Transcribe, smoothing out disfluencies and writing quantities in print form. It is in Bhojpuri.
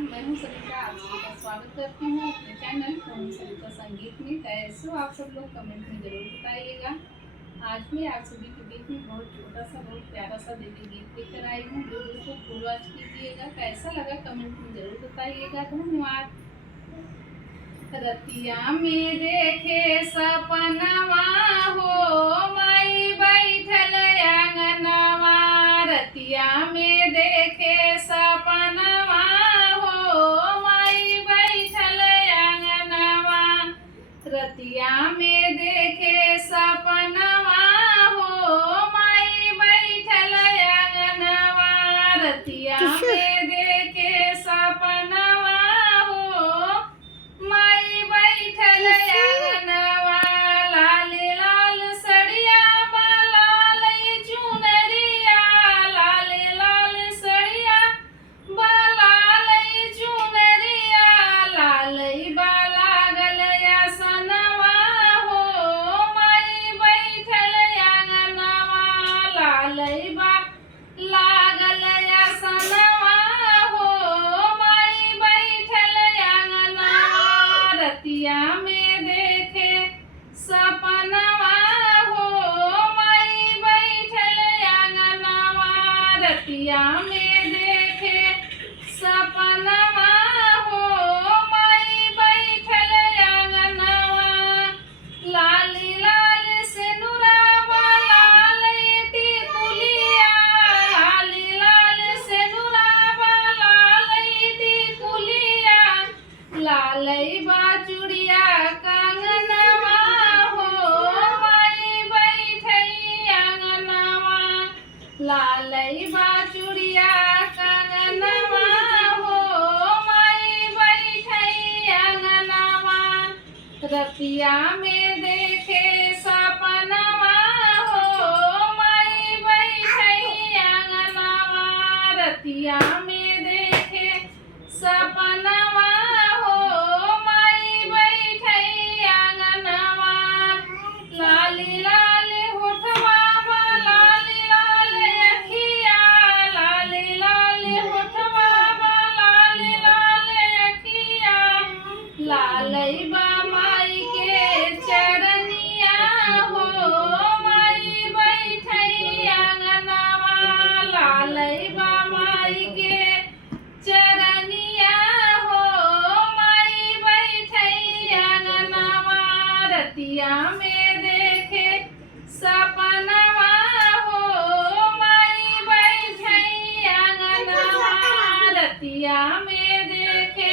मैं हूँ सरिता, आप सभी का स्वागत करती हूँ अपने चैनल फोन सरिता संगीत में। कैसे हो आप सब लोग, कमेंट में जरूर बताइएगा। आज मैं आप सभी के बीच में बहुत छोटा सा बहुत प्यारा सा देवी गीत लेकर आई हूँ। वीडियो को फुल वॉच कीजिएगा। कैसा लगा कमेंट में जरूर बताइएगा। धन्यवाद। रतिया में देखे सपनवा हो माई बैठल आंगनवा। रतिया में देखे सपनवा हो माई बैठल आंगनवा। रतिया में देखे सपनवा हो माई बैठल आंगनवा। रतिया में देखे सपनवा हो माई बैठल आंगनवा। लाल लाल सड़िया बा लाल चुनरिया। लाल लाल सड़िया बा लाल चुनरिया। लाल बा लागल आसनवा हो माई बैठल आंगनवा। लाल बा लागल आसनवा हो माई बैठल आंगनवा। रतिया में देखे सपनवा हो माई बैठल आंगनवा। रतिया में देखे सपनवा हो माई बैठल आंगनवा। लाली लाल सेनुरावा लाल टिकुलिया। लाली लाल सेनुरावा लाल टिकुलिया। लाल बा चूड़िया कंगनवा हो माई बैठल आंगनवा। लाल बा चूड़िया कंगनवा हो माई बैठल आंगनवा। रतिया में देखे सपनवा हो माई बैठल आंगनवा। रतिया में देखे सपनवा हो माई बैठल आंगनवा। लाली लाल होठवा बा लाली लाल अखिया। लाली लाल होठवा बा लाली लाल अखिया। लाल बा माई के चरनिया हो माई बैठल आंगनवा। लाल बा माई के चरनिया हो माई बैठल आंगनवा। रतिया में देखे सपनवा हो माई बैठल आंगनवा। रतिया में देखे